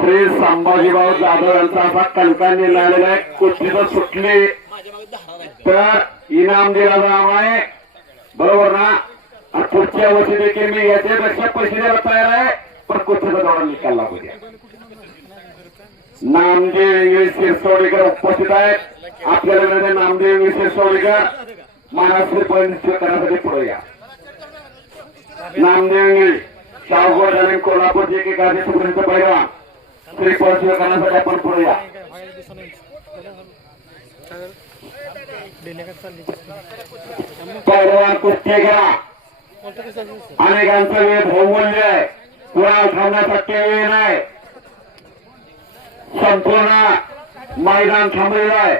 श्री संभाजीभाऊ जाधव यांचा असा कणकान निघालेला आहे. कुस्तीचं सुटली. तर इनाम दिला जाणार आहे. बरोबर ना? आणि पुढच्या वर्षी देखील मी याच्यापेक्षा पैसे द्यायला तयार आहे. पण कुस्तीचा दौरा निकाल लागू द्या. नामदेव इंग्लिश शिरसोडीकर उपस्थित आहेत. आपल्याला नामदेव इंग्लिश शिरसोडीकर महाराष्ट्र पंच करण्यासाठी पुढे या. नामदेव इंग्लिश शाहगोड आणि कोल्हापूर कोल्हापूरचे एकेकाचे सुप्रीमचं पहिला. श्री शिव करण्यासाठी आपण पुढे या पहिलवान कुस्ती घ्या अनेकांचं वेळ बहुमूल्य आहे कुणाला थांबण्यासाठी वेळ नाही. संपूर्ण मैदान थांबलेलं आहे.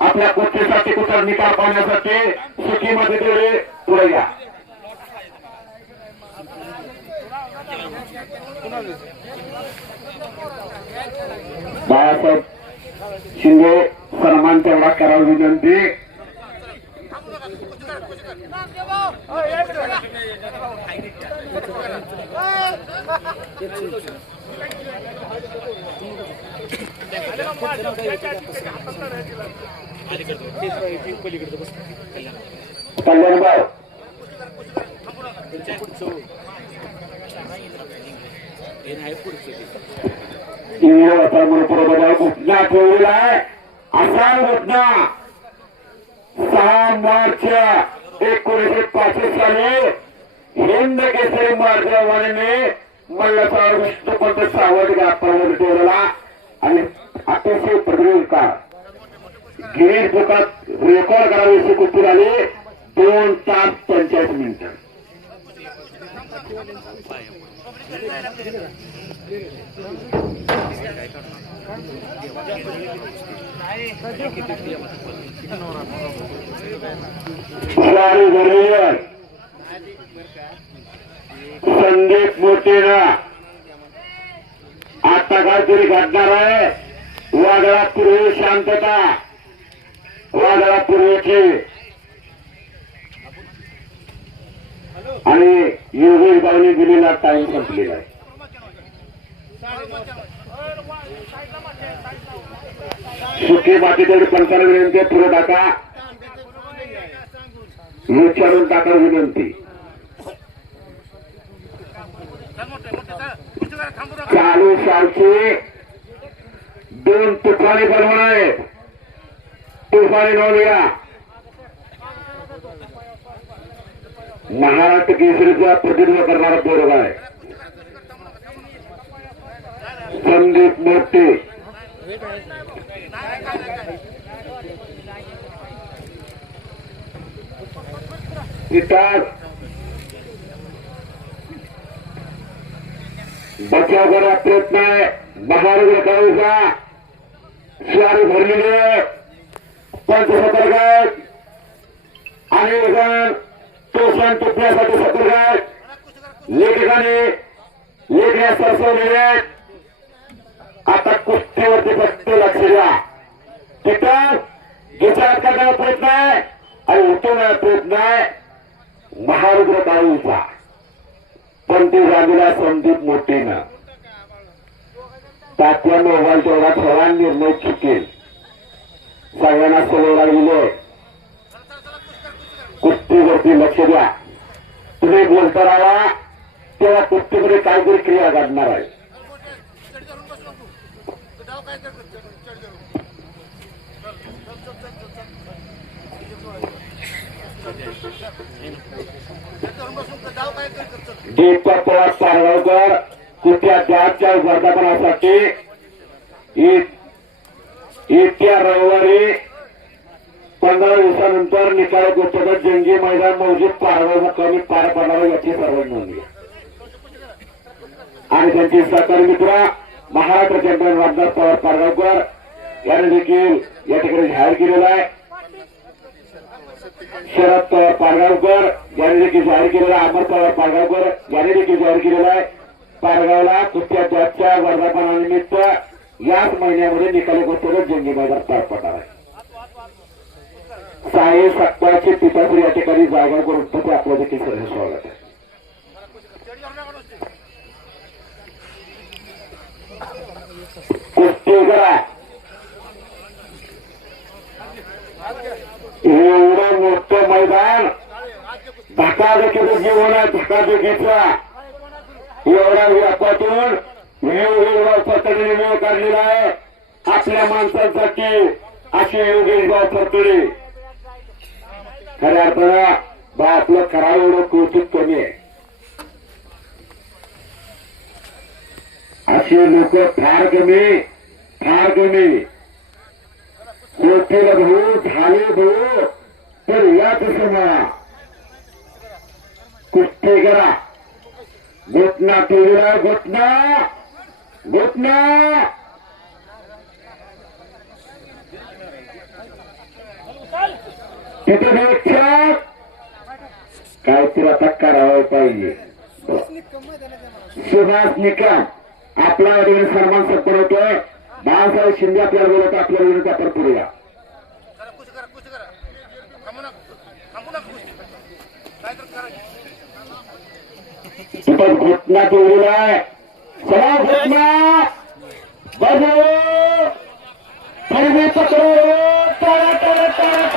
आपल्या कुस्तीसाठी कुठं निकाल पाहण्यासाठी सुखीमध्ये तेवढे पुढे घ्या. बाळासाहेब शिंदे सन्मान तेवढा करावा विनंती. कल्याणबाई घटना ठेवलेला आहे. असा घटना सहा मार्च एकोणीसशे पासष्ट साली हिंद केसरी मल्लसाळ विष्णुपंत सावध गापावर आणि अतिशय प्रदीर्घ काळ. गिरीश बुकात रेकॉर्ड करावी अशी कुस्ती झाली. दोन तास पंचायत मिनिटं. संदीप मोठेनं आता काहीतरी घडणार आहे. वादळापूर्वी शांतता. वादळापूर्वीची आणि योगेश भाऊने दिलेला टाइम संपलेला आहे. सुखी बाकी पंचाला विनंती आहे, पुढे टाका. विचारून टाका विनंती. चालू सालचे दोन तुफानी बनवून आहे. तुफानी नोंदूया महाराष्ट्र केसरीचा प्रतिनिधित्व करणारा पोरग आहे. संदीप मोठे. बचाव करा प्रयत्न आहे. महाराज गावचा स्वारी भरलेली आहे पंच सतर्क आहेत आणि तो सण टिपण्यासाठी सतर्क लेखकाने लेखण्यास सरसवलेले आता कुस्तीवरती फक्त लक्ष द्या. तिथं विचार करण्याचा प्रयत्न आहे आणि उठवण्याचा प्रयत्न आहे. महारुद्र बाळूचा पण ते झालेला संदीप मोठेनं. तात्या मोबाईल तेवढा थोडा निर्णय चुकेल. सगळ्यांना सवय लागलेली आहे. कुस्तीवरती लक्ष द्या. तुम्ही बोलता राहा तेव्हा कुस्तीमध्ये काहीतरी क्रिया घडणार आहे. दीपक पवार सारगावकर कुठल्या जातच्या वर्धापनासाठी येत्या रविवारी पंधरा दिवसानंतर निकाल गोष्ट जंगी मैदान मौजिद पारवा मुक्कामी पार पडणार याची सर्व नोंद आणि त्यांचे सहकारी मित्र महाराष्ट्र चॅम्पियन रामदास पवार पारगावकर यांनी देखील या ठिकाणी जाहीर केलेला आहे. शरद पवार पारगावकर यांनी देखील जाहीर केलेला अमर पवार पारगावकर यांनी देखील जाहीर केलेला आहे. पारगावला कुस्त्या जॉबच्या वर्धापनानिमित्त याच महिन्यामध्ये निकाली गोष्टीचं जंगी मैदान पार पडणार आहे. साई सकवाचे पितापूर या ठिकाणी जागा करून तसे आपलं देखील सर्व स्वागत आहे एवढं मोठं मैदान. धकाधकीचं जीवन आहे धकाधकीचा एवढा व्यापातून वेगवेगळ्या पतडीने वेळ काढलेला आहे. आपल्या माणसांसाठी अशी योगेश भाऊ फरतडे खऱ्या अर्थानं बा आपलं करावं एवढं कौतुक कमी आहे. असे लोक फार कमी फार कमी. होतील भाऊ झाले भाऊ तर याच समा कुस्ती करा. घोटना टिळला घोटना घोटना. त्याच्यापेक्षा काहीतरी आता करावं पाहिजे. सुभाष निकम आपल्या वडील सन्मान सत्तर बाळासाहेब शिंदे आपल्याला बोलत आपल्या वडील आपण पुरूया तिथं घटना दिलेला आहे. चला घटना बघू पकडू टाळा टाळा टाळा.